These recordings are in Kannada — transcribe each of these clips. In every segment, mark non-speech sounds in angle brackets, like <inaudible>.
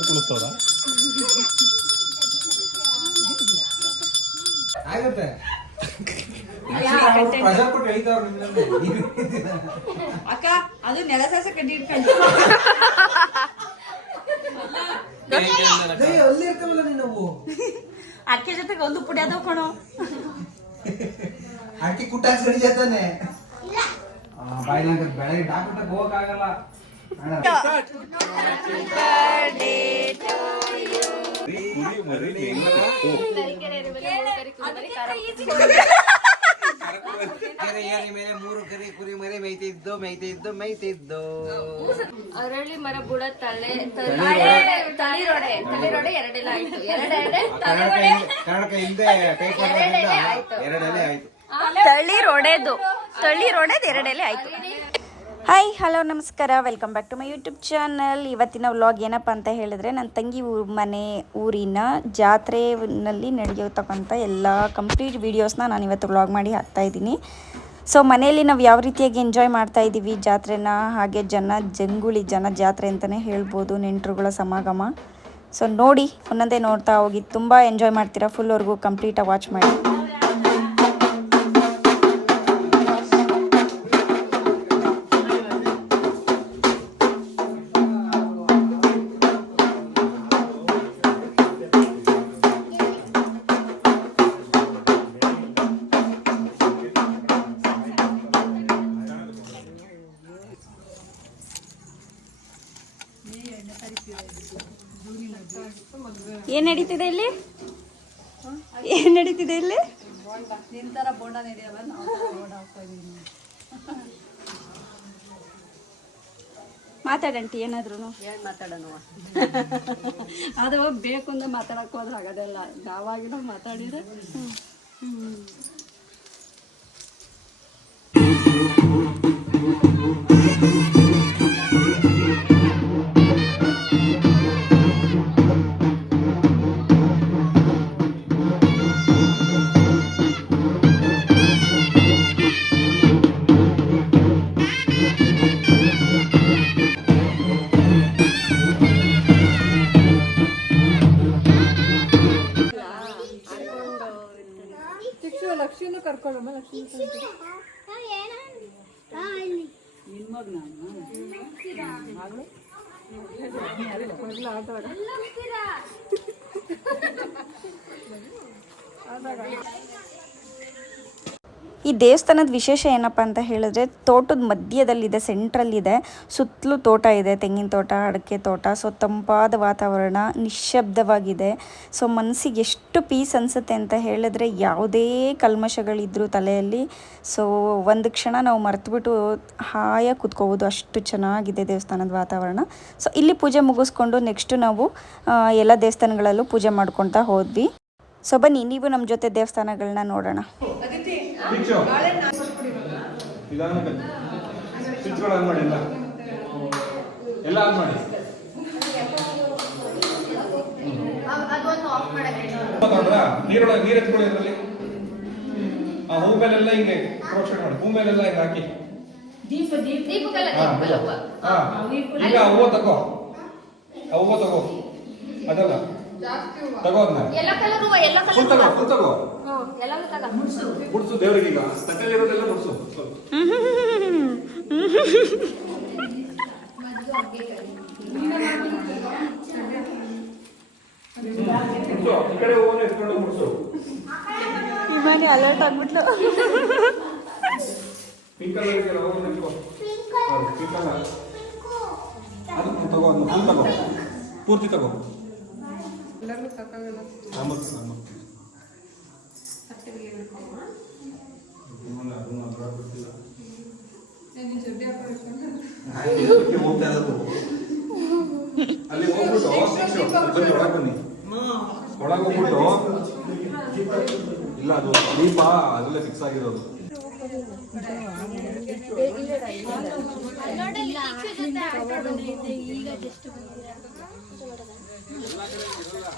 ಕುಣಿಸ್ತವ್ರ? ಆಗುತ್ತೆ. ಕೊಟ್ಟು ನಿಮ್ಮನ್ನ ಅಕ್ಕ ಅದು ನೆಲ ಸಾಸ ನೀವು? ಅಕ್ಕೆ ಜೊತೆಗೆ ಒಂದು ಪುಡಿ ಅದಾವ ಕಣೋ ಅಕ್ಕಿ ಹಿಡಿತಾನೆ ಬಾಯ್ನಾಗ ಬೆಳಗ್ಗೆ ಡಾಕ್ಟರ್ ಹೋಗಕ್ಕಾಗಲ್ಲ. ಮರಿ ಕೆರೆ ಏರಿ ಮೇಲೆ ಮೂರು ಕರಿ ಕುರಿ ಮರಿ ಮೇಯ್ತಿದ್ದು ಮೇಯ್ತಿದ್ದು ಮೇಯ್ತಿದ್ದು ಅರಳಿ ಮರ ಬುಡ ತಲೆ ತಲೆ ತಳಿರೊಡೆ ತಳಿರೊಡೆ ಎರಡೆಲ್ಲ ಆಯ್ತು ಎರಡೆರಡೆ ಕನ್ನಡಕ ಹಿಂದೆ- ಎರಡೆಲೆ ಆಯ್ತು. ತಳಿ ರೋಡೆದು. ತಳಿ ರೊಡೆದು ಎರಡೆಲೆ ಆಯ್ತು. ಹಾಯ್ ಹಲೋ ನಮಸ್ಕಾರ. Welcome back to my YouTube channel ಇವತ್ತಿನ ವ್ಲಾಗ್ ಏನಪ್ಪ ಅಂತ ಹೇಳಿದ್ರೆ ನನ್ನ ತಂಗಿ ಮನೆ ಊರಿನ ಜಾತ್ರೆನಲ್ಲಿ ನಡೆಯತಕ್ಕಂಥ ಎಲ್ಲ ಕಂಪ್ಲೀಟ್ ವೀಡಿಯೋಸ್ನ ನಾನು ಇವತ್ತು ವ್ಲಾಗ್ ಮಾಡಿ ಹಾಕ್ತಾ ಇದ್ದೀನಿ. ಸೊ ಮನೆಯಲ್ಲಿ ನಾವು ಯಾವ ರೀತಿಯಾಗಿ ಎಂಜಾಯ್ ಮಾಡ್ತಾ ಇದ್ದೀವಿ ಜಾತ್ರೆನ? ಹಾಗೆ ಜನ ಜಂಗುಳಿ, ಜನ ಜಾತ್ರೆ ಅಂತಲೇ ಹೇಳ್ಬೋದು, ನೆಂಟರುಗಳ ಸಮಾಗಮ. ಸೊ ನೋಡಿ, ಒಂದೊಂದೇ ನೋಡ್ತಾ ಹೋಗಿ, ತುಂಬ ಎಂಜಾಯ್ ಮಾಡ್ತೀರಾ? ಫುಲ್ವರೆಗೂ ಕಂಪ್ಲೀಟಾಗಿ ವಾಚ್ ಮಾಡಿ. ಏನ್ ನಡೀತಿದೆ ಇಲ್ಲಿ? ಏನ್ ನಡೀತಿದೆ ಇಲ್ಲಿ? ಮಾತಾಡಂಟಿ ಏನಾದ್ರು ಅದು ಬೇಕು ಅಂದ್ರೆ ಮಾತಾಡಕ್ ಹೋದ್ರೆ ಆಗೋದಲ್ಲ ಯಾವಾಗಿನ ಮಾತಾಡಿದ್ರೆ. ಲಕ್ಷ್ಮೀನು ಕರ್ಕೊಳ್ಳಮ್ಮ ಲಕ್ಷ್ಮೀ ನಿನ್ ಮಗ ನಾನು ಎಲ್ಲ ಆಟವಾಡ ಈ ದೇವಸ್ಥಾನದ ವಿಶೇಷ ಏನಪ್ಪ ಅಂತ ಹೇಳಿದ್ರೆ ತೋಟದ ಮಧ್ಯದಲ್ಲಿದೆ ಸೆಂಟ್ರಲ್ಲಿದೆ ಸುತ್ತಲೂ ತೋಟ ಇದೆ, ತೆಂಗಿನ ತೋಟ, ಅಡಿಕೆ ತೋಟ. ಸೊ ತಂಪಾದ ವಾತಾವರಣ, ನಿಶ್ಶಬ್ದವಾಗಿದೆ. ಸೊ ಮನಸ್ಸಿಗೆ ಎಷ್ಟು ಪೀಸ್ ಅನಿಸುತ್ತೆ ಅಂತ ಹೇಳಿದ್ರೆ ಯಾವುದೇ ಕಲ್ಮಶಗಳಿದ್ರು ತಲೆಯಲ್ಲಿ. ಸೊ ಒಂದು ಕ್ಷಣ ನಾವು ಮರೆತುಬಿಟ್ಟು ಹಾಯಾಗಿ ಕುತ್ಕೋಬೋದು. ಅಷ್ಟು ಚೆನ್ನಾಗಿದೆ ದೇವಸ್ಥಾನದ ವಾತಾವರಣ. ಸೊ ಇಲ್ಲಿ ಪೂಜೆ ಮುಗಿಸ್ಕೊಂಡು ನೆಕ್ಸ್ಟು ನಾವು ಎಲ್ಲ ದೇವಸ್ಥಾನಗಳಲ್ಲೂ ಪೂಜೆ ಮಾಡ್ಕೊತಾ ಹೋದ್ವಿ. ಸೊ ಬನ್ನಿ, ನೀವು ನಮ್ಮ ಜೊತೆ ದೇವಸ್ಥಾನಗಳನ್ನ ನೋಡೋಣ. ಭಿಕ್ಷು ನಿಧಾನಕ್ಕೆ ಸ್ವಿಚ್ಗಳು ಆನ್ ಮಾಡಿ ಎಲ್ಲ. ಎಲ್ಲ ಆನ್ ಮಾಡಿ? ನೀರೊಳಗೆ ನೀರು ಎತ್ಕೊಳ್ಳಿ ಅದರಲ್ಲಿ. ಆ ಹೂ ಮೇಲೆಲ್ಲ ಹಿಂಗೆ ಪ್ರೋಕ್ಷಣೆ ಮಾಡಿ ಹೂ ಮೇಲೆಲ್ಲ ಹಿಂಗೆ ಹಾಕಿ. ದೀಪ ದೀಪ ದೀಪಕ್ಕೆಲ್ಲ ಹೂವು. ಹೂವ. ಹಾ. ಈಗ ಹೂವು ತಗೋ. ಹೂವು ತಗೋ. ಅದಲ್ಲ. ತಗೋ ಅದನ್ನ ಫುಲ್ ತಗೋ ಫುಲ್ ತಗೋ. ತಗ ಮುಡ್ಸು. ಮುಡ್ಸು ದೇವರಿಗೆ ಈಗ ತಟ್ಟೆಲಿರೋದೆಲ್ಲ ಮುಡ್ಸು. ಇಮಾನಿ ಅಲರ್ಟ್ ಆಗ್ಬಿಟ್ಲು. ಪಿಂಕ್ ಕಲರ್ ಹೌದು ಪಿಂಕ್ ಕಲರ್ ಅದು ತಗೋ ತಗೋ. ಪೂರ್ತಿ ತಗೋ. ಎಲ್ಲರೂ ನಮಸ್ತೆ ಇದಕ್ಕೆ ಇರೋದು. ಅಲ್ಲಿ ಹೋಗ್ಬಿಟ್ಟು ಬನ್ನಿ ಒಳಗೆ ಬನ್ನಿ. ಒಳಗೆ ಹೋಗ್ಬಿಟ್ಟು ಇಲ್ಲ ಅದು ದೀಪ ಅದರಲ್ಲೇ ಫಿಕ್ಸ್ ಆಗಿರೋದು. ಚಿರು ಅದೆಲ್ಲ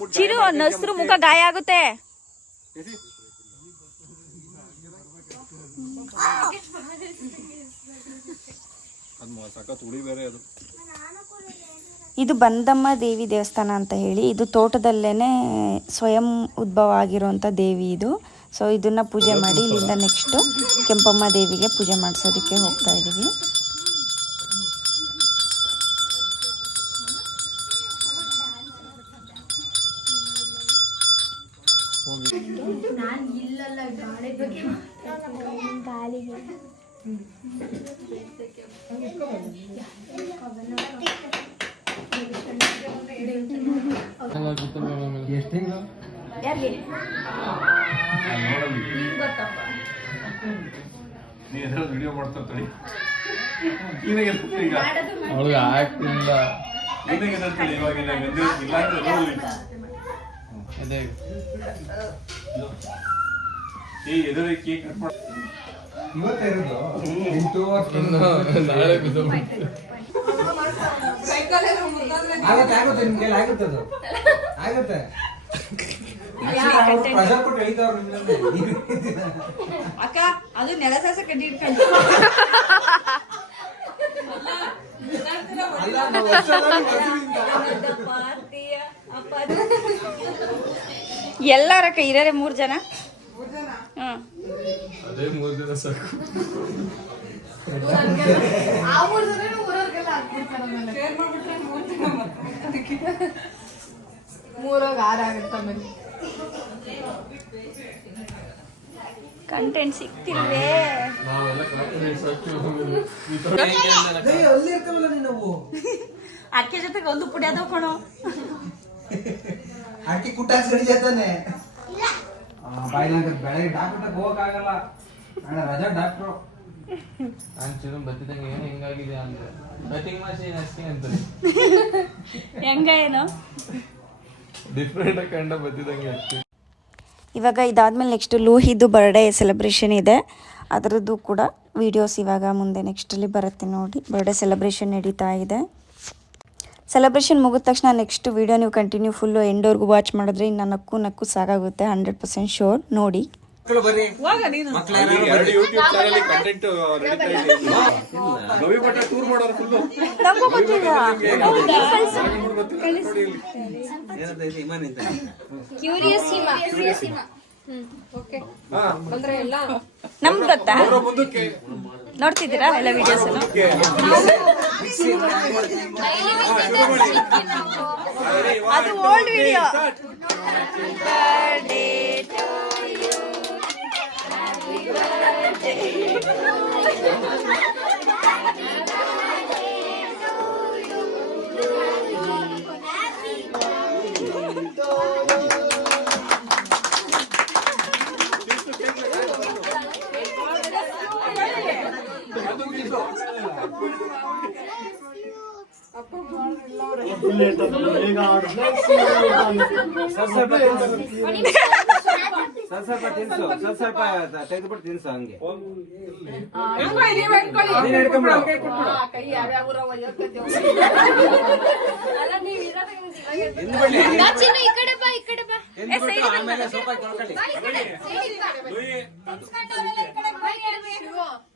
ಮುಟ್ಟಿ ಚಿರು, ನಸ್ರು ಮುಖ ಗಾಯ ಆಗುತ್ತೆ. ಇದು ಬಂದಮ್ಮ ದೇವಿ ದೇವಸ್ಥಾನ ಅಂತ ಹೇಳಿ, ಇದು ತೋಟದಲ್ಲೇನೆ ಸ್ವಯಂ ಉದ್ಭವ ಆಗಿರುವಂತ ದೇವಿ ಇದು. ಸೊ ಇದನ್ನ ಪೂಜೆ ಮಾಡಿ ಇಲ್ಲಿಂದ ನೆಕ್ಸ್ಟ್ ಕೆಂಪಮ್ಮ ದೇವಿಗೆ ಪೂಜೆ ಮಾಡಿಸೋದಕ್ಕೆ ಹೋಗ್ತಾ ಇದ್ದೀವಿ ನೀ ಎದ್ರಲ್ಲಿ ವಿಡಿಯೋ ಮಾಡ್ತಾ ತಡಿ ಎದ್ದು ಈಗ ಅವಳಿಗೆ ಆಗ್ತಿಲ್ಲ ಕ್ಲೀನಾಗಿ ಎದ್ದೇಳ್ತಾಳೆ ಇವಾಗ ಇಲ್ಲ ಅದೇ ಕೇಕ್ ಕಟ್ ಮಾಡಿ. ಇನ್ನು ನಾಳೆ ಬಿದ್ದು. ಆಗುತ್ತೆ ಆಗುತ್ತೆ ನಿಮ್ ಕೈಲಿ ಆಗುತ್ತೆ ಅದು. ಆಗುತ್ತೆ. ಪ್ರೆಷರ್ ಕೊಟ್ಟು ಹೇಳ್ತಾವ್ರು ಅಕ್ಕ ಅದು ನೆಲ ಸಾಸ ಕಡ್ಡಿ ಇಟ್ಕೊಂಡು. ಅಲ್ಲ ನಾವು ವರ್ಷದಲ್ಲಿ ಮದುವೆಯಿಂದ. ಎಲ್ಲರ ಕೈ ಇರೋರೆ ಮೂರು ಜನ? ಹ್ಞೂ ಅದೇ ಮೂರು ದಿನ ಸಾಕು. ಮೂರಾಗ ಆರ ಆಗುತ್ತೆ ಆಮೇಲೆ ಕಂಟೆಂಟ್ ಸಿಕ್ತಿಲ್ವೇ ಅಕ್ಕಿ ಜೊತೆಗೆ ಒಂದು ಪುಡಿಯೋದು ಕಣೋ ಅಕ್ಕಿ ಕುಟ್ಟಾಕ್ಸ್ ಹಿಡಿದೆ ತಾನೆ ಬಾಯಿ ಬೆಳಗ್ಗೆ ಡಾಕ್ಟರ್ ಹೋಗಕ್ಕಾಗಲ್ಲ. ನಾಳೆ ರಜಾ ಡಾಕ್ಟ್ರು. ನಾನು ಚಿರು ಬತ್ತಿದಂಗೆ ಏನು ಹಿಂಗಾಗಿದೆ ಅಂದ್ರೆ. ಕಟಿಂಗ್ ಮಷೀನ್ ಅಷ್ಟೇ ಅಂತಾರೆ ಹೆಂಗ ಏನು? ಡಿಫ್ರೆಂಟ್ ಕಂಡ ಬತ್ತಿದಂಗೆ ಅಷ್ಟೇ. ಇವಾಗ ಇದಾದ್ಮೇಲೆ ನೆಕ್ಸ್ಟ್ ಲೂಹಿದು ಬರ್ಡೇ ಸೆಲೆಬ್ರೇಷನ್ ಇದೆ. ಅದರದ್ದು ಕೂಡ ವಿಡಿಯೋಸ್ ಇವಾಗ ಮುಂದೆ ನೆಕ್ಸ್ಟ್ ಅಲ್ಲಿ ಬರುತ್ತೆ ನೋಡಿ. ಬರ್ಡೇ ಸೆಲೆಬ್ರೇಷನ್ ನಡೀತಾ ಇದೆ. ಸೆಲೆಬ್ರೇಷನ್ ಮುಗಿದ ತಕ್ಷಣ ನೆಕ್ಸ್ಟ್ ವೀಡಿಯೋ ನೀವು ಕಂಟಿನ್ಯೂ ಫುಲ್ಲು ಎಂಡೋರ್ಗೂ ವಾಚ್ ಮಾಡಿದ್ರೆ ಇನ್ನು ನಕ್ಕು ನಕ್ಕು ಸಾಕಾಗುತ್ತೆ ಹಂಡ್ರೆಡ್ ಪರ್ಸೆಂಟ್ ಶೋರ್ ನೋಡಿ. ಕ್ಯೂರಿಯಸ್ ಹಿಮ ಕ್ಯೂರಿಯಸ್ ಹಿಮ ನಮ್ಗೆ ಗೊತ್ತಾ ನೋಡ್ತಿದ್ದೀರಾ ಎಲ್ಲ ವಿಡಿಯೋಸ್ ಅದು ಓಲ್ಡ್ ವಿಡಿಯೋ ಸ್ವಲ್ಪ ಸ್ವಲ್ಪ ತಿನ್ಸು ಸ್ವಲ್ಪ ಸ್ವಲ್ಪ ತೆಗೆದುಬಿಟ್ಟು ತಿನ್ಸು ಹಂಗೆ ನೀನ್ ಹಿಡ್ಕೊಂಬಿಡು. ತಿಂದು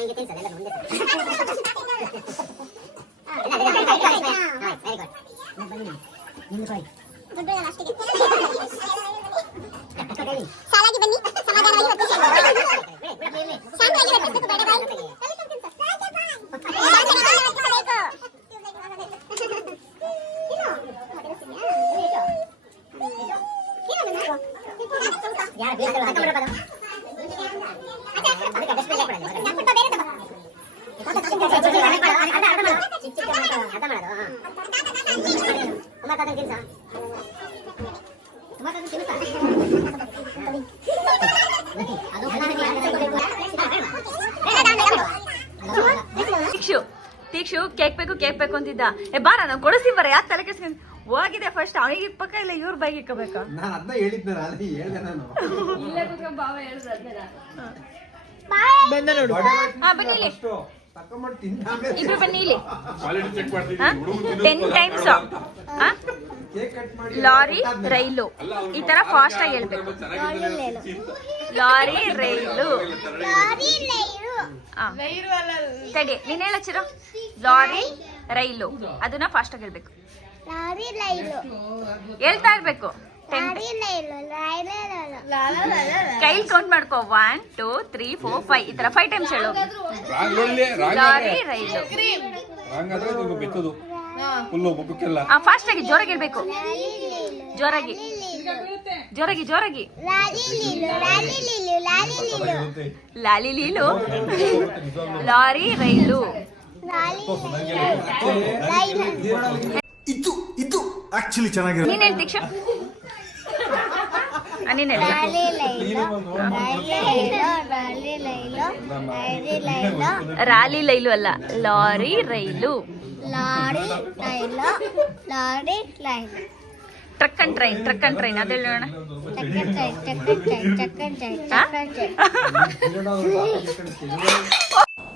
ಚೆನ್ನಾಗಿದ್ಯಾ ಅವ್ನು ಕಾಯ್ತವನೆ ಮಾವ ನೋಡಿದ್ರೆ ನನ್ನ ಹೆಸ್ರು ಹೇಳ್ತಿಲ್ಲ ಇಲ್ಲಿ. ನನ್ನ ಹೆಸ್ರು ಹೇಳ್ತಿಲ್ಲ. ಹಾ, ಹಿಡ್ಕೊ. ಸಾಲಾಗಿ ಬನ್ನಿ ಸಮಾಧಾನವಾಗಿ ವರ್ತಿಸಿ. ಶಾಂತವಾಗಿ ವರ್ತಿಸಬೇಕು ತೀಕ್ಷು ತೀಕ್ಷು ಕೇಕ್ ಬೇಕು ಕೇಕ್ ಬೇಕು ಅಂತಿದ್ದ. ಏ ಬಾರ ನಾನು ಕೊಡಿಸಿ ಬರ ಯಾಕೆ ತಲೆ ಕೆಡ್ಸ್ಕೊಂಡು ಹೋಗಿದೆ ಫಸ್ಟ್ ಅವನಿಗೆ ಪಕ್ಕ ಇಲ್ಲ ಇವ್ರ ಬೈಗೆ ಇಕ್ಕಬೇಕು? ನಾನು ಅದನ್ನ ಹೇಳಿದ್ದೆ ನಾನು ಹೇಳ್ದೆ ನಾನು. ಇಲ್ಲೇ ಕೂತ್ಕೊಂಡು ಬಾವ ಹೇಳ್ದೆ ಅದನ್ನ ಬಂದ ನೋಡು. ಹಾ ಬನ್ನಿ ಇಲ್ಲಿ ಕ್ವಾಲಿಟಿ ಚೆಕ್ ಮಾಡ್ತೀನಿ ಟೆನ್ ಟೈಮ್ಸ್ ಕೇಕ್ ಕಟ್ ಮಾಡಿ ಲಾರಿ ರೈಲು ಈ ತರ ಫಾಸ್ಟ್ ಆಗಿ ಹೇಳ್ಬೇಕು ಲಾರಿ ರೈಲು ಆ. ತಡಿ ನೀನ್ ಹೇಳಚ್ಚಿರೋ ಲಾರಿ ರೈಲು ಅದನ್ನ ಫಾಸ್ಟ್ ಆಗಿ ಹೇಳ್ಬೇಕು ಲಾರಿ ಲೈಲು ಹೇಳ್ತಾ ಇರ್ಬೇಕು Ten- ಲಾರಿ ಲೈಲು ಲಾರಿ ಲೈಲು ಕೈಲಿ ಕೌಂಟ್ ಮಾಡ್ಕೋ one two three four five ಈ ತರ ಫೈವ್ ಟೈಮ್ಸ್ ಹೇಳು ಲಾರಿ ರೈಲು ಫಾಸ್ಟ್ ಆಗಿ ಜೋರಾಗಿ ಇರ್ಬೇಕು. ಜೋರಾಗಿ. ಜೋರಾಗಿ ಜೋರಾಗಿ. ಲಾರಿ ಲೀಲು ಲೀಲು. ಲಾರಿ ಲೀಲು ಲಾಲಿ ಲೀಲು ಲಾರಿ ರೈಲು ಇದು ಇದು ಆಕ್ಚುಲಿ ಚೆನ್ನಾಗಿರೋ ನೀನ್ ಹೇಳ್ತೀಕ್ಷ ನೀನ್ ಹೇಳು ಲೈಲ. ಲೈಲು ಲಾರಿ ಲೈಲು ಲಾರಿ ಲೈಲು. ಲಾರಿ ಲೈಲು. ರಾಲಿ ಲೈಲು ಅಲ್ಲ lorry rail. Lorry rail lorry ಲೈಲು. Truck and train truck and train ಅದೇ ಹೇಳೋಣ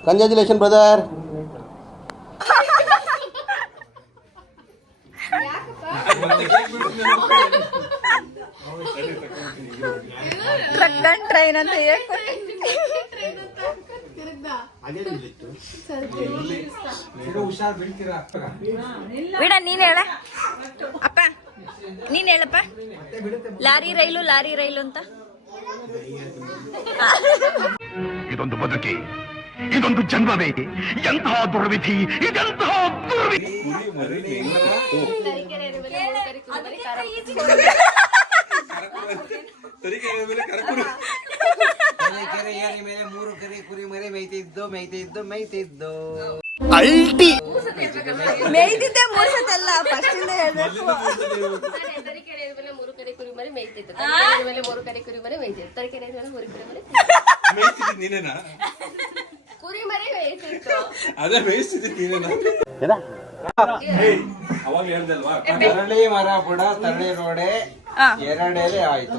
congratulation brother truck and train ಅಂತ ಹೇಳ್ಕೊಟ್ಟೆ ಹುಷಾರ್ ಬೀಳ್ತೀರಾ ಬಿಡ ನೀನ್ ಹೇಳ. ಅಪ್ಪ ನೀನ್ ಹೇಳಪ್ಪ. ಲಾರಿ ರೈಲು ಲಾರಿ ರೈಲು ಅಂತ. ಇದೊಂದು ಬದುಕಿ ಇದೊಂದು ಜನ್ಮವೇ ಎಂತಹ ದುರ್ವಿಧಿ ಇದೆಂತಹ ದುರ್ವಿಧಿ. <laughs> <laughs> ಕುರಿ ಮರಿ ಮೂರು ಏರಿ ಮೇಲೆ ಮೂರು ಕೆರೆ ಕುರಿ ಮರಿ ಮೇಯ್ತಿದ್ದು ಮೇಯ್ತಿದ್ದು ಮೇಯ್ತಿದ್ದು ಅಲ್ಟಿ. ಮೇಯ್ದಿದ್ದೆ ಮೂರ್ಸತ್ತಲ್ಲ ಫಸ್ಟ್ ಇಂದ ಹೇಳ್ಬೇಕು ತರೀಕೆರೆ ಮೂರು ಕರಿ ಮೇಯ್ತಿತ್ತು ತರೀಕೆರೆ ಮೇಲೆ ಮೂರು ಕರಿ ಕುರಿಮರಿ ಮೇಯ್ತಿತ್ತು ತರೀಕೆರೆ ಎರಿಮಲೆ, ಮೂರು ಕುರಿಮರಿ ಮೇಯ್ತಿದ್ದಿ ನೀನೇನಾ? ಕುರಿಮರಿ ಮೇಯ್ತಿತ್ತು ಅದೇ ಮೇಯ್ತಿದ್ದಿ ನೀನೇನಾ? ಏಯ್, ಅವಾಗ ಹೇಳ್ದಲ್ವಾ ತರಳಿ ಮರ ಬುಡ ತರಳಿ ರೋಡೆ. ಎರಡೇ ಎರಡೆಲೆ ಆಯ್ತು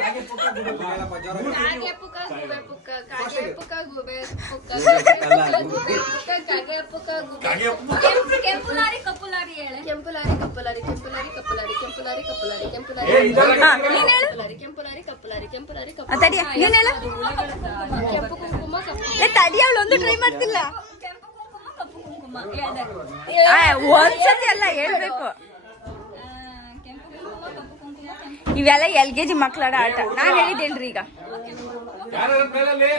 ಕಾಗೆ ಪುಕ್ಕ ಗುಬೆ. ಪುಕ್ಕ ಕಾಗೆ ಪುಕ್ಕ ಗುಬೆ ಪುಕ್ಕ ಕಾಗೆ ಪುಕ್ಕ ಗುಬೆ ಕೆಂಪು ಲಾರಿ ಕಪ್ಪು ಲಾರಿ ಹೇಳೆ ಕೆಂಪು ಲಾರಿ ಕಪ್ಪು ಲಾರಿ ಕೆಂಪು ಲಾರಿ ಕಪ್ಪು ಲಾರಿ ಕೆಂಪು ಲಾರಿ ಕಪ್ಪು ಲಾರಿ ಕೆಂಪು ಲಾರಿ ಹಾ, ನೀನ್ ಹೇಳು ಕಪ್ಪು ಲಾರಿ ಕೆಂಪು ಲಾರಿ ಕಪ್ಪು ಲಾರಿ ಕೆಂಪು ಲಾರಿ ಆ, ಕಪ್ಪು ತಡಿಯ ನೀನ್ ಹೇಳು. ಕೆಂಪು ಕುಂಕುಮ ಕಪ್ಪು ಏ ತಡಿ ಅವಳು ಒಂದು ಟ್ರೈ ಮಾಡ್ತಿಲ್ಲ. ಒಂದ್ಸತಿ ಅಲ್ಲ ಹೇಳ್ಬೇಕು. ಇವೆಲ್ಲ ಎಲ್ ಕೆ ಜಿ ಮಕ್ಕಳಾಡ ಆಟ. ನಾನ್ ಹೇಳಿದ್ದೇನ್ರಿ ಈಗ? ಯಾರ ಮೇಲಲ್ಲಿ?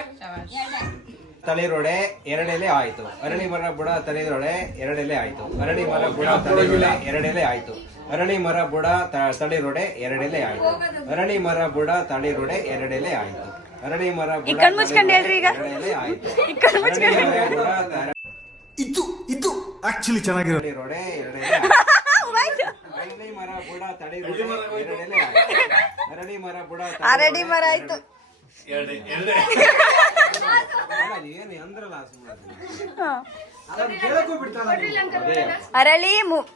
ತಳಿ ರೋಡೆ ಎರಡೆಲೆ ಆಯ್ತು. ಅರಳಿ ಮರ ಬುಡ ತಳಿ ರೋಡೆ ಎರಡೆಲೆ ಆಯ್ತು. ಅರಳಿ ಮರ ಬುಡ ತಳಿ ರೋಡೆ ಎರಡೆಲೆ ಆಯ್ತು. ಅರಳಿ ಮರ ಬುಡ ತ- ತಳಿ ರೋಡೆ ಎರಡೆಲೆ ಆಯ್ತು. ಅರಳಿ ಮರ ಬುಡ ತಳಿ ರೋಡೆ ಎರಡೆಲೆ ಆಯ್ತು. ಅರಳಿ ಮರ ಬುಡ. ಎರಡೆಲೆ ಆಯ್ತು. ಇದು ಇದು ಆಕ್ಚುಲಿ ಚೆನ್ನಾಗಿರೋ ಎರಡೆಲೆ ಮರ ಬುಡ ತಡೆ ರೋಡೆ ಎರಡೆಲೆ ಅರಳಿ ಮರ ಬುಡ ತಳಿ ಅರಳಿ ರೋಡೆ ಮರ ಆಯ್ತು. ಏನು ಅಂದ್ರಲ್ಲ ಅರಳಿ ಮು-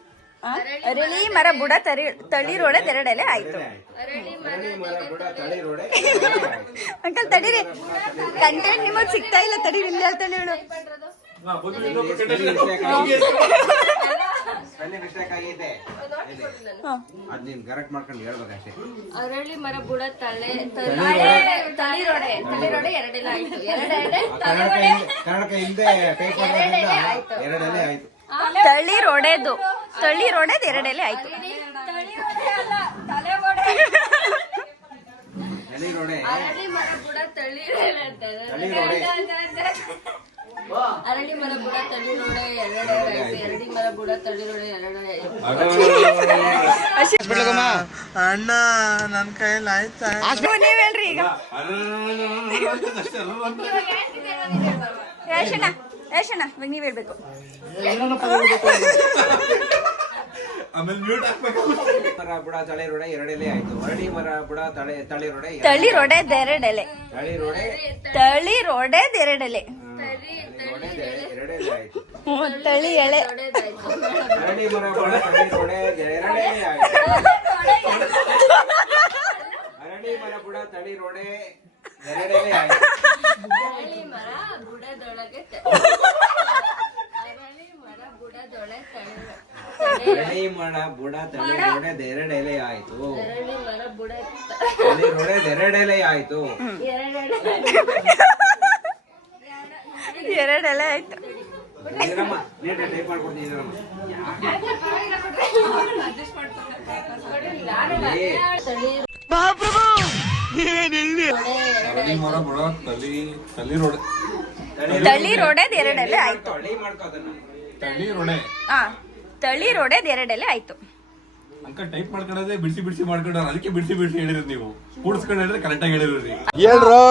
ಅರಳಿ ಮರ ಬುಡ ತರಿ ತಳಿರೋಳೆ ಎರಡೆಲೆ ಆಯ್ತು. ಅರಳಿ ಮರ ಬುಡ ತಳಿ ರೋಡೆ <laughs> ಅಂಕಲ್ ತಡೀರಿ. ಕಂಟೆಂಟ್ ನಿಮಗ್ ಸಿಗ್ತಾ ಇಲ್ಲ ತಡೀರಿ ಇಲ್ಲ ಅಂತ ಹೇಳು. ಅಲ್ಲಿ ಮಿಸ್ಟೇಕ್ ಆಗೈತೆ ಅದ್ ನೀನ್ ಕರೆಕ್ಟ್ ಮಾಡ್ಕೊಂಡು ಹೇಳ್ಬೇಕಷ್ಟೇ ಅರಳಿ ಮರ ಬುಡ ತಳೆ ತಳಿರೋಡೆ ತಳಿರೋಡೆ ಎರಡೆಲ್ಲ ಆಯ್ತು. ಎರಡೆರಡೆ ಕನ್ನಡಕ ಹಿಂದೆ- ಕನ್ನಡಕ ಹಿಂದೆ ಪೇಪರ್ ಎರಡೆಲೆ ಆಯ್ತು. ತಳಿ ರೋಡೆದು. ತಳಿ ರೋಡೆದ್ ಎರಡೆಲೆ ಆಯ್ತು. ತಳಿ ರೋಡೆ ಅರಳಿ ಮರ ಬುಡ ತಳ್ಳಿ ಅರಳಿ ಮರ ಬುಡ ಮರ ಬುಡ ಅಣ್ಣ ನನ್ ಕೈಯಲ್ಲಿ ಆಯ್ತಾ? ನೀವ್ ಹೇಳ್ರಿ ಈಗ. ಯಶಣ್ಣ ಯಶಣ್ಣ ಇವಾಗ ನೀವ್ ಹೇಳ್ಬೇಕು? ಆಮೇಲೆ ಮ್ಯೂಟ್ ಹಾಕ್ಬೇಕು ಮರ ಬುಡ ತಳಿರೊಡೆ ಎರಡೆಲೆ ಆಯ್ತು. ಅರಳಿ ಮರ ಬುಡ ತಳೆ ತಳಿ ರೊಡೆದ್ ಎರಡೆಲೆ ತಳಿರೊಡೆ ತಳಿ ರೊಡೆದ್ ತಳಿ ರೊಡೆ ಎರಡೆಲೆ ಆಯ್ತು. ಹ್ಮ್, ತಳಿ ಎಳೆ. ಅರಳಿ ಮರ ಬುಡ ತಳಿರೊಡೆ ಎರಡೆಲೆ ಆಯ್ತು. ಅರಳಿ ಮರ ಬುಡ ತಳಿರೊಡೆ ಎರಡೆಲೆ ಆಯ್ತು ಅರಳಿ ಮರ ಬುಡದೊಳಗೆ ತ- ಅರಳಿ ಮರ ಬುಡ ಆಯ್ತು. ಅರಳಿ ಮರ ಬುಡ. ತ- ತಳಿರೊಡೆ ಎರಡೆಲೆ ಆಯ್ತು. ಎರಡೆಲೆ ಆಯ್ತು. ಇದರಮ್ಮ ನೀಟ ಟೈಪ್ ಮಾಡ್ಕೊಡ್ತೀನಿ ಇದರಮ್ಮ. ತಳಿ ಅರಳಿ ಮರ ಬುಡ ತಲಿ ತಲಿ ರೋಡೆ ತಳಿ ರೊಡೆದ್ ಎರಡೆಲೆ ಆಯ್ತು. ತಳಿ ಮಾಡ್ಕೋ ಅದನ್ನ. ತಳಿ ರೋಡೆ ಹಾ ತಳಿ ರೊಡೆದ್ ಎರಡೆಲೆ ಆಯ್ತು. ಅಂಕ ಟೈಪ್ ಮಾಡ್ಕೊಳ್ಳೋದೇ ಬಿಡಿಸಿ ಬಿಡಿಸಿ ಮಾಡ್ಕೊಂಡ್ರೆ ಅದಕ್ಕೆ ಬಿಡಿಸಿ ಬಿಡಿಸಿ ಹೇಳಿರೋದು ನೀವು. ಕೂಡಿಸ್ಕೊಂಡು ಹೇಳಿದ್ರೆ ಕರೆಕ್ಟಾಗಿ ಹೇಳಿರೋದು ಹೇಳ್ರು.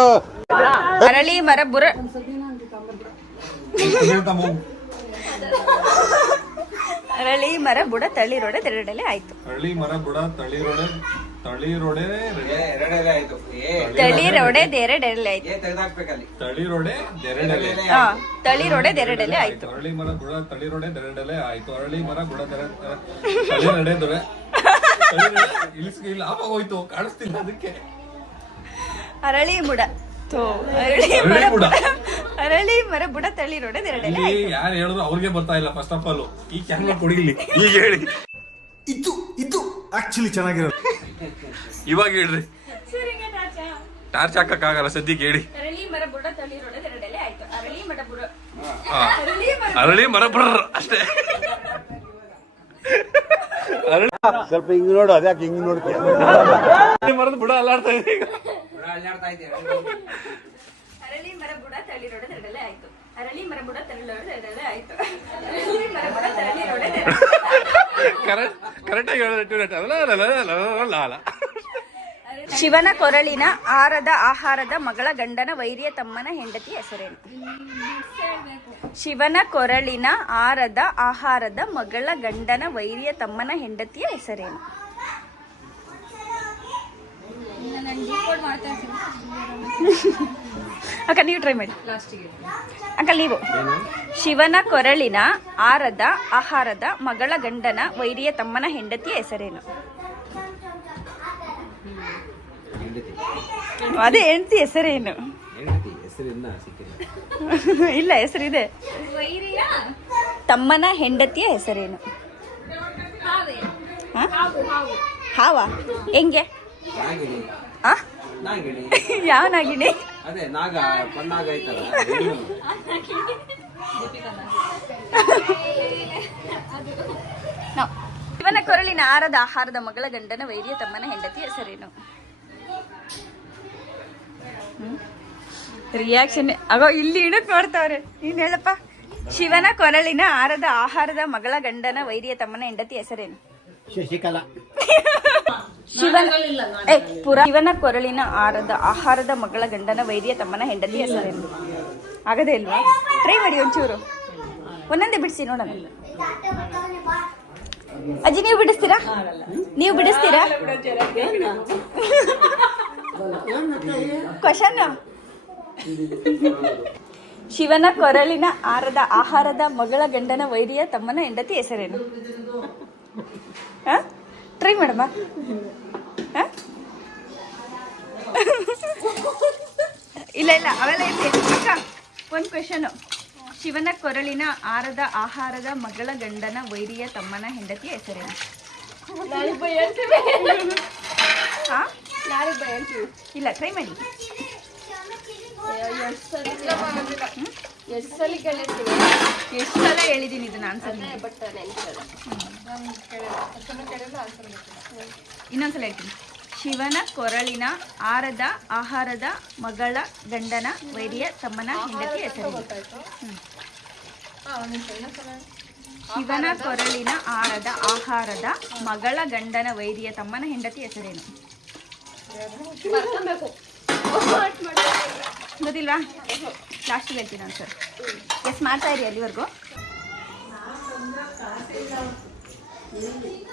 ಅರಳಿ ಮರ ಬುರ ಅರಳಿ ಮರ ಬುಡ ತಳಿ ರೊಡೆದ್ ಎರಡೆಲೆ ಆಯ್ತು. ಅರಳಿ ಮರ ಬುಡ ತಳಿ ರೋಡೆ ತಳಿ ರೋಡೆ ಏ, ಎರಡೆಲೆ ಆಯ್ತು. ಏ ತಳಿ ರೊಡೆದ್ ಎರಡೆಲೆ ಆಯ್ತು. ಏ ತೆಗ್ದಾಕ್ಬೇಕಲ್ಲಿ. ತಳಿ ರೋಡೆ ದೆರಡೆಲೆ ಹಾ ತಳಿ ರೊಡೆದ್ ಎರಡೆಲೆ ಆಯ್ತು. ಅರಳಿ ಮರ ಬುಡ ತಳಿ ರೋಡೆ ದೆರಡೆಲೆ ಆಯ್ತು. ಅರಳಿ ಮರ ಬುಡ ತರ ತಳಿ ರಡೆ ದೊರೆ. ಇಳಿಸ್ ಇಲ್ಲ ಆಪ ಹೋಯ್ತು ಕಾಣಿಸ್ತಿಲ್ಲ ಅದಕ್ಕೆ. ಅರಳಿ ಬುಡ ತೋ ಅರಳಿ ಮರ ಅರಳಿ ಬುಡ. ಅರಳಿ ಮರ ಬುಡ ತಳ್ಳಿ ನೋಡಿದ್ರೆ ಎರಡೆಲೆ ಇಲ್ಲಿ ಯಾರು ಹೇಳಿದ್ರು ಅವ್ರಿಗೆ ಬರ್ತಾ ಇಲ್ಲ ಫಸ್ಟ್ ಆಫ್ ಆಲ್ ಈ ಕ್ಯಾಮ್ರಾ ಕೊಡಿ ಇಲ್ಲಿ ಈಗ ಹೇಳಿ. ಇದು ಇದು ಆಕ್ಚುಲಿ ಚೆನ್ನಾಗಿರೋದು. ಇವಾಗ ಹೇಳ್ರಿ. ಟಾರ್ಚ್ ಹಾಕಕ್ಕಾಗಲ್ಲ ಸದ್ಯಕ್ಕೆ ಹೇಳಿ. ಅರಳಿ ಮರ ಬುಡ ತಳಿ ರೊಡೆದ್ ಎರಡೆಲೆ ಆಯ್ತು. ಅರಳಿ ಮರ ಬುಡ. ಹಾ. ಅರಳಿ ಮರ ಬ್ರರ್ ಅಷ್ಟೇ. ಸ್ವಲ್ಪ ಹಿಂಗ್ ನೋಡು ಅದ್ಯಾಕೆ ಹಿಂಗ್ ನೋಡ್ತೀಯ? ಅರಳಿ ಮರದ ಬುಡ ಅಲ್ಲಾಡ್ತಾ ಇದೆ ಈಗ. ಅಲ್ಲಾಡ್ತಾ ಇದೆ ಅರಳಿ ಮರ ಬುಡ ತಳಿ ರೊಡೆದ್ ಎರಡೆಲೆ ಆಯ್ತು ಅರಳಿ ಆಯ್ತು. ಅರಳಿ ಕರೆಕ್ಟ್ ಕರೆಕ್ಟಾಗಿ ಹೇಳಿದ್ರೆ ಶಿವನ ಕೊರಳಿನ ಆರದ ಆಹಾರದ ಮಗಳ ಗಂಡನ ವೈರ್ಯ ತಮ್ಮನ ಹೆಂಡತಿ ಹೆಸರೇನು? ಶಿವನ ಕೊರಳಿನ ಆರದ ಆಹಾರದ ಮಗಳ ಗಂಡನ ವೈರ್ಯ ತಮ್ಮನ ಹೆಂಡತಿಯ ಹೆಸರೇನು? ಅಕ್ಕ ನೀವು ಟ್ರೈ ಮಾಡಿ. ಅಕ್ಕ ನೀವು. ಶಿವನ ಕೊರಳಿನ ಆರದ ಆಹಾರದ ಮಗಳ ಗಂಡನ ವೈರಿಯ ತಮ್ಮನ ಹೆಂಡತಿಯ ಹೆಸರೇನು? ಅದೇ ಹೆಂಡತಿ ಹೆಸರೇನು? ಇಲ್ಲ ಹೆಸರಿದೆ. ವೈರಿಯ ತಮ್ಮನ ಹೆಂಡತಿಯ ಹೆಸರೇನು? ಹಾವಾ ಹ? ಹಾವು. ಹಾವು ಹೆಂಗೆ. ಆ? ನಾಗಿಣಿ <laughs> ಯಾವ ನಾಗಿಣಿ ಅದೇ ನಾಗ ಪನ್ನಾಗ ಐತಲ್ಲ ಶಿವನ ಕೊರಳಿನ ಆರದ ಆಹಾರದ ಮಗಳ ಗಂಡನ ವೈರ್ಯ ತಮ್ಮನ ಹೆಂಡತಿ ಹೆಸರೇನು? ರಿಯಾಕ್ಷನ್ ಅಗೋ ಇಲ್ಲಿ ಇಡಕ್ ನೋಡ್ತಾವ್ರೆ. ನೀನ್ ಹೇಳಪ್ಪ. ಶಿವನ ಕೊರಳಿನ ಆರದ ಆಹಾರದ ಮಗಳ ಗಂಡನ ವೈರ್ಯ ತಮ್ಮನ ಹೆಂಡತಿ ಹೆಸರೇನು? ಶಶಿಕಲಾ. <laughs> ಶಿವನ ಏ ಪುರ ಶಿವನ ಕೊರಳಿನ ಆರದ ಆಹಾರದ ಮಗಳ ಗಂಡನ ವೈರ್ಯ ತಮ್ಮನ ಹೆಂಡತಿ ಹೆಸರೇನು ಆಗದೇ ಇಲ್ವಾ? ಟ್ರೈ ಮಾಡಿ ಒಂಚೂರು. ಒಂದೊಂದೇ ಬಿಡಿಸಿ ನೋಡೋಣ. ಅಜ್ಜಿ ನೀವು ಬಿಡಿಸ್ತೀರಾ? ನೀವು ಬಿಡಿಸ್ತೀರಾ? ಕ್ವಶನ್ ಶಿವನ ಕೊರಳಿನ ಆರದ ಆಹಾರದ ಮಗಳ ಗಂಡನ ವೈರಿಯ ತಮ್ಮನ ಹೆಂಡತಿ ಹೆಸರೇನು? ಟ್ರೈ ಮಾಡಮ್ಮ? ಇಲ್ಲ ಇಲ್ಲ ಅವೆಲ್ಲ ಇರ್ಲಿ. ಅಕ್ಕ ಒಂದು ಕ್ವೆಶನು ಶಿವನ ಕೊರಳಿನ ಆರದ ಆಹಾರದ ಮಗಳ ಗಂಡನ ವೈರಿಯ ತಮ್ಮನ ಹೆಂಡತಿಯ ಹೆಸರೇನು? ಇಲ್ಲ ಟ್ರೈ ಮಾಡಿ. ಎಷ್ಟು ಸಲ ಎಷ್ಟು ಸಲ ಕೇಳಿರ್ತೀವಿ ಇನ್ನೊಂದ್ಸಲ ಹೇಳ್ತೀನಿ. ಶಿವನ, ಕೊರಳಿನ, ಆರದ, ಆಹಾರದ, ಮಗಳ, ಗಂಡನ, ವೈರಿಯ, ತಮ್ಮನ ಹೆಂಡತಿ ಹೆಸರು. ಶಿವನ, ಕೊರಳಿನ, ಆರದ, ಆಹಾರದ, ಮಗಳ, ಗಂಡನ, ವೈರಿಯ, ತಮ್ಮನ ಹೆಂಡತಿ ಹೆಸರೇನು? ಗೊತ್ತಿಲ್ವಾ? ಲಾಸ್ಟಿಗೆ ಹೇಳ್ತೀನಿ ನಾನು ಸರ್ ಎಸ್ ಮಾಡ್ತಾ ಇರಿ ಅಲ್ಲಿವರೆಗೂ.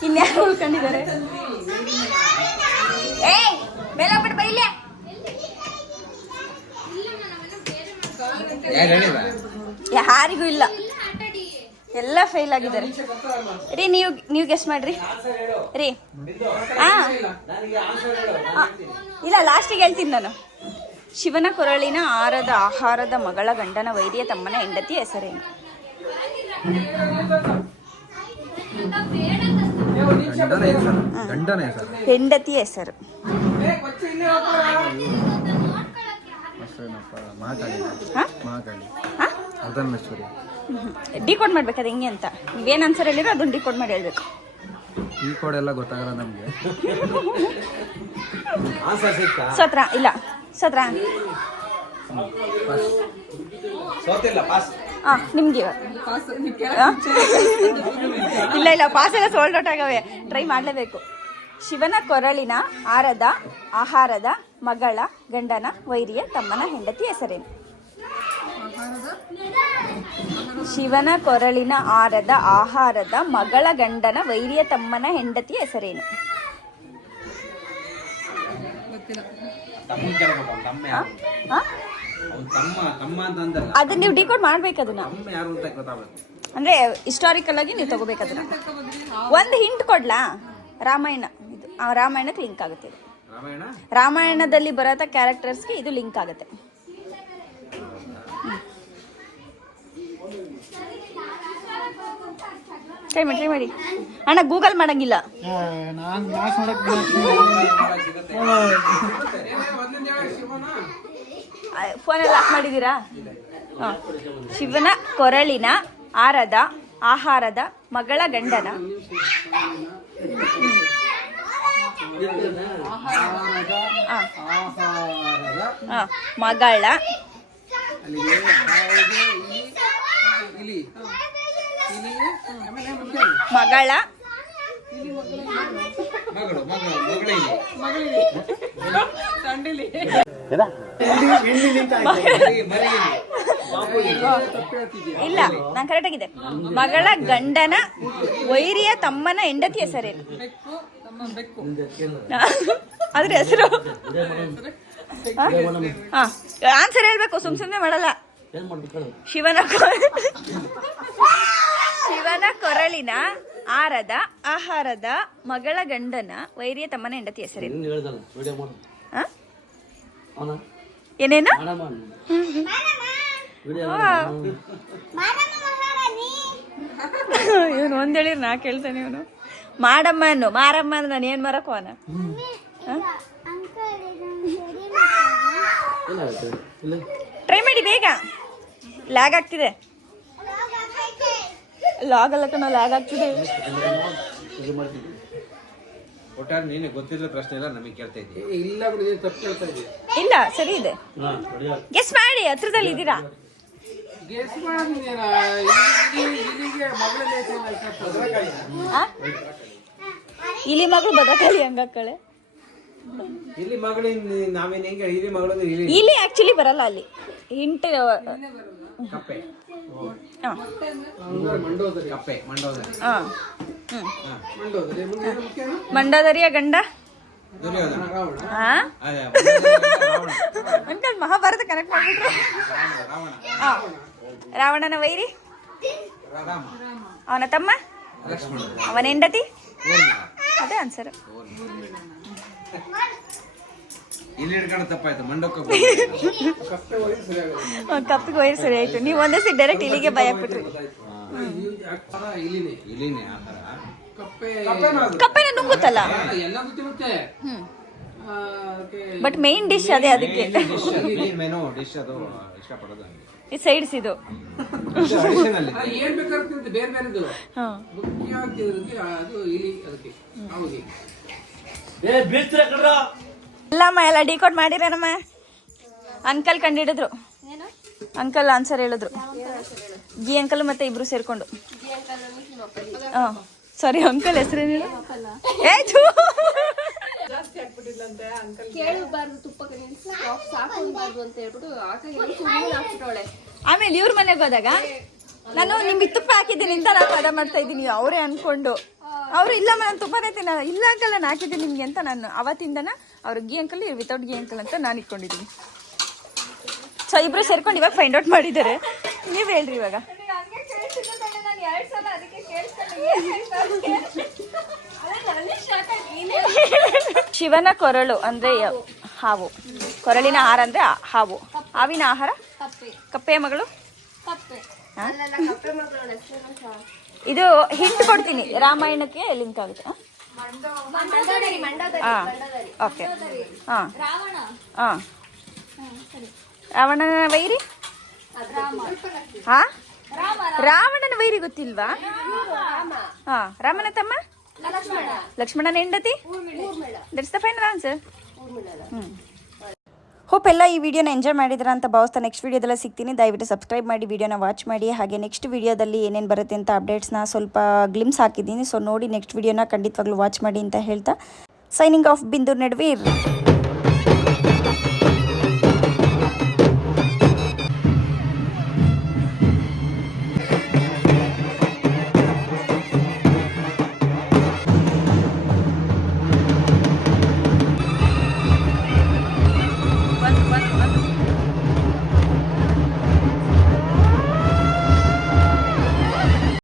ಇನ್ಯಾರು ಉಳ್ಕೊಂಡಿದ್ದಾರೆ? ಏಯ್ ಮೇಲೆ ಹೋಗ್ಬಿಟ್ಟು ಯಾರಿಗೂ ಇಲ್ಲ. ಎಲ್ಲ ಫೇಲ್ ಆಗಿದ್ದಾರೆ. ರೀ ನೀವು ನೀವು ಗೆಸ್ ಮಾಡ್ರಿ. ರೀ. ಹಾ ಇಲ್ಲ ಲಾಸ್ಟಿಗೆ ಹೇಳ್ತೀನಿ ನಾನು. ಶಿವನ ಕೊರಳಿನ ಆರದ ಆಹಾರದ ಮಗಳ ಗಂಡನ ವೈದ್ಯ ತಮ್ಮನ ಹೆಂಡತಿ ಹೆಸರೇನು? ಹೆಸರು ಹೆಂಡತಿ ಹೆಸರು. ಡಿಕೋಡ್ ಮಾಡ್ಬೇಕು ಅದು ಹೆಂಗೆ ಅಂತ. ನೀವೇನು ಆನ್ಸರ್ ಹೇಳಿರೋ ಅದನ್ನ ಡಿಕೋಡ್ ಮಾಡಿ ಹೇಳ್ಬೇಕು. ಈ ಕೋಡ್ ಎಲ್ಲ ಗೊತ್ತಾಗಲ್ಲ ನಮಗೆ. ಆನ್ಸರ್ ಸಿಕ್ತಾ? ಸೋತ್ರ ಇಲ್ಲ. ಸೋತ್ರ. ಸೋತಿಲ್ಲ ಪಾಸ್ ಹಾ ನಿಮಗೆ ಇಲ್ಲ ಇಲ್ಲ ಪಾಸ್ ಎಲ್ಲ ಸೋಲ್ಡ್ ಔಟ್ ಆಗವೆ. ಟ್ರೈ ಮಾಡಲೇಬೇಕು. ಶಿವನ ಕೊರಳಿನ ಆರದ ಆಹಾರದ ಮಗಳ ಗಂಡನ ವೈರಿಯ ತಮ್ಮನ ಹೆಂಡತಿ ಹೆಸರೇನು? ಶಿವನ ಕೊರಳಿನ ಆರದ ಆಹಾರದ ಮಗಳ ಗಂಡನ ವೈರಿಯ ತಮ್ಮನ ಹೆಂಡತಿ ಹೆಸರೇನು? ತಮ್ಮ ಅದನ್ನ ನೀವು ಡಿಕೋಡ್ ಮಾಡ್ಬೇಕು ಅದನ್ನ. ತಮ್ಮ ಯಾರು ಅಂತ ಗೊತ್ತಾಗಬೇಕು ಅಂದ್ರೆ ಹಿಸ್ಟಾರಿಕಲ್ ಆಗಿ ನೀವು ತಗೋಬೇಕು ಅದನ್ನ ಒಂದು ಹಿಂಟ್ ಕೊಡ್ಲಾ? ರಾಮಾಯಣ. ಇದು ಆ ರಾಮಾಯಣಕ್ಕೆ ಲಿಂಕ್ ಆಗುತ್ತೆ ಇದು. ರಾಮಾಯಣದಲ್ಲಿ ಬರೋತ ಕ್ಯಾರೆಕ್ಟರ್ಸ್ಗೆ ಇದು ಲಿಂಕ್ ಆಗುತ್ತೆ. ಟ್ರೈ ಮಾಡಿ ಟ್ರೈ ಮಾಡಿ. ಅಣ್ಣ ಗೂಗಲ್ ಮಾಡಂಗಿಲ್ಲ. ಫೋನಲ್ಲಿ ಆಫ್ ಮಾಡಿದ್ದೀರಾ? ಹಾಂ. ಶಿವನ ಕೊರಳಿನ ಆರದ ಆಹಾರದ ಮಗಳ ಗಂಡನ. ಮಗಳ. ಮಗಳ. ಮಗಳು ಇಲ್ಲ, ನಾನು ಕರೆಕ್ಟ್ ಆಗಿದೆ. ಮಗಳ ಗಂಡನ ವೈರಿಯ ತಮ್ಮನ ಹೆಂಡತಿ ಹೆಸರೇನು? ಅದ್ರ ಹೆಸರು? ಆನ್ಸರ್ ಹೇಳ್ಬೇಕು, ಸುಮ್ ಸುಮ್ನೆ ಮಾಡಲ್ಲ. ಶಿವನ ಶಿವನ ಕೊರಳಿನ ಆರದ ಆಹಾರದ ಮಗಳ ಗಂಡನ ವೈರಿಯ ತಮ್ಮನ ಹೆಂಡತಿ ಹೆಸರೇನು? ಏನೇನು? ಇವನು ಒಂದ್ ಹೇಳಿರ್ ನಾ ಕೇಳ್ತಾನೆ ಇವನು. ಮಾಡಮ್ಮ ಅನ್ನು ಮಾರಮ್ಮ ಅಂದ್ರೆ ನಾನು ಏನ್ ಮಾಡಕ್ ಹೋನ ಟ್ರೈ ಮಾಡಿ ಬೇಗ. ಲ್ಯಾಗ್ ಆಗ್ತಿದೆ. ಲಾಗ್ ಅಲ್ಲ ಕಣ ಲ್ಯಾಗ್ ಆಗ್ತಿದೆ. ಒಟ್ಟಾರೆ ನೀನೆ ಗೊತ್ತಿರೋ ಪ್ರಶ್ನೆ ಎಲ್ಲ ನಮಗೆ ಕೇಳ್ತಾ ಇದ್ದೀವಿ ಇಲ್ಲ ಸರಿ ಇದೆ. ಗೆಸ್ ಮಾಡಿ ಹತ್ರದಲ್ಲಿ ಇದ್ದೀರಾ? ಆ? ಇಲಿ ಮಗಳು ಬದಕಲಿ ಹಂಗಾಕಳೆ ಇಲ್ಲಿ ಮಗಳಿಂದ ನಾವೇನ್ ಹೆಂಗೆ ಇಲ್ಲಿ ಮಗಳು ಅಂದ್ರೆ ಇಲ್ಲಿ ಇಲ್ಲಿ ಆಕ್ಚುಲಿ ಬರಲ್ಲ ಅಲ್ಲಿ. ಹಿಂಟ್ ಕಪ್ಪೆ. ಹಾ. ಕಪ್ಪೆ ಮಂಡೋದರಿ. ಹಾ. ಮಂಡೋದರಿಯ ಗಂಡ? ದುರ್ಯೋಧನ. ಹಾ ಅಂಕಲ್ ಮಹಾಭಾರತ ಕನೆಕ್ಟ್ ಮಾಡ್ಬಿಟ್ರು. ರಾವಣ ರಾವಣನ ವೈರಿ? ರಾಮ. ಅವನ ತಮ್ಮ? ಲಕ್ಷ್ಮಣ ಅವನ ಹೆಂಡತಿ? ಅದೇ ಆನ್ಸರ್ ಇಲ್ಲಿ ಹಿಡ್ಕೊಂಡು ತಪ್ಪಾಯ್ತು ಮಂಡಕ್ಕ <laughs> ಕಪ್ಪಿಗೆ ವೈರ್ ಸರಿ ಆಯ್ತು. ನೀವು ಒಂದೇ ಸಿ ಡೈರೆಕ್ಟ್ ಇಲ್ಲಿಗೆ ಭಯ ಬಿಟ್ರಿ ಇಲ್ಲಿನೇ ಆ ಥರ? ಕಪ್ಪೆನ ನುಂಗುತ್ತಲ್ಲ ಹ್ಮ್. ಬಟ್ ಮೇನ್ ಡಿಶ್ ಅದೇ ಅದಕ್ಕೆ. ಡಿಶ್ ಮೆನು ಡಿಶ್ ಅದು ಇಷ್ಟಪಡೋದು ಹಂಗೆ ಈ ಸೈಡ್ಸ್ ಇದು. ಏನ್ ಬೇಕಾಗ್ತದೆ ಬೇರೆ ಬೇರೆದು. ಅದು ಇಲಿ ಅದಕ್ಕೆ. ಹೌದು. ಇಲ್ಲಮ್ಮ ಎಲ್ಲ ಡಿಕೋಡ್ ಮಾಡಿರೇನಮ್ಮ? ಅಂಕಲ್ ಕಂಡಿಡಿದ್ರು. ಅಂಕಲ್ ಆನ್ಸರ್ ಹೇಳಿದ್ರು. ಜಿ ಅಂಕಲ್ ಮತ್ತೆ ಇಬ್ರು ಸೇರ್ಕೊಂಡು. ಹಾಂ. ಸಾರಿ ಅಂಕಲ್ ಹೆಸರೇನು ಆಮೇಲೆ ಇವ್ರ ಮನೆಗೆ ಹೋದಾಗ ನಾನು ನಿಮ್ಗೆ ತುಪ್ಪ ಹಾಕಿದ್ದೀನಿ ಅಂತ ನಾನು ಪದ ಮಾಡ್ತಾ ಇದ್ದೀನಿ ಅವರೇ ಅನ್ಕೊಂಡು. ಅವರು ಇಲ್ಲ ನಾನು ತುಂಬಾನೇ ತಿನ್ನಲ್ಲ. ಇಲ್ಲ ಅಂಕಲ್ ನಾನು ಹಾಕಿದ್ದೀನಿ ನಿಮ್ಗೆ ಅಂತ ನಾನು ಅವತ್ತಿಂದನ ಅವ್ರು G uncle without G uncle ಅಂತ ನಾನು ಇಟ್ಕೊಂಡಿದ್ದೀನಿ. ಸೊ ಇಬ್ರು ಸೇರ್ಕೊಂಡು ಇವಾಗ ಫೈಂಡ್ ಔಟ್ ಮಾಡಿದ್ದಾರೆ. ನೀವು ಹೇಳ್ರಿ ಇವಾಗ. ಶಿವನ ಕೊರಳು ಅಂದ್ರೆ ಹಾವು. ಕೊರಳಿನ ಆಹಾರ ಅಂದ್ರೆ ಹಾವು. ಹಾವಿನ ಆಹಾರ? ಕಪ್ಪೆ. ಕಪ್ಪೆಯ ಮಗಳು? ಇದು ಹಿಂಟ್ ಕೊಡ್ತೀನಿ. ರಾಮಾಯಣಕ್ಕೆ ಲಿಂಕ್ ಆಗುತ್ತೆ. ಹಾಂ ಓಕೆ ಹಾ. ಹಾ. ರಾವಣನ ವೈರಿ? ಹಾ? ರಾವಣನ ವೈರಿ ಗೊತ್ತಿಲ್ವಾ? ಹಾ. ರಾಮನ ತಮ್ಮ? ಲಕ್ಷ್ಮಣ. ಲಕ್ಷ್ಮಣನ ಹೆಂಡತಿ? That's the final answer Urmila hope ಎಲ್ಲ ಈ ವಿಡಿಯೋನ ಎಂಜಾಯ್ ಮಾಡಿದ್ರ ಅಂತ ಭಾವಿಸ್ತಾ ನೆಕ್ಸ್ಟ್ ವೀಡಿಯೋದಲ್ಲ ಸಿಗ್ತೀನಿ. ದಯವಿಟ್ಟು ಸಬ್ಸ್ಕ್ರೈಬ್ ಮಾಡಿ ವಿಡಿಯೋನ ವಾಚ್ ಮಾಡಿ. ಹಾಗೆ ನೆಕ್ಸ್ಟ್ ವೀಡಿಯೋದಲ್ಲಿ ಏನೇನು ಬರುತ್ತೆ ಅಂತ ಅಪ್ಡೇಟ್ಸ್ನ ಸ್ವಲ್ಪ ಗ್ಲಿಮ್ಸ್ ಹಾಕಿದ್ದೀನಿ. ಸೊ ನೋಡಿ ನೆಕ್ಸ್ಟ್ ವೀಡಿಯೋನ ಖಂಡಿತವಾಗ್ಲೂ ವಾಚ್ ಮಾಡಿ ಅಂತ ಹೇಳ್ತಾ. ಸೈನಿಂಗ್ ಆಫ್ ಬಿಂದು ನಡ್ವೀರ್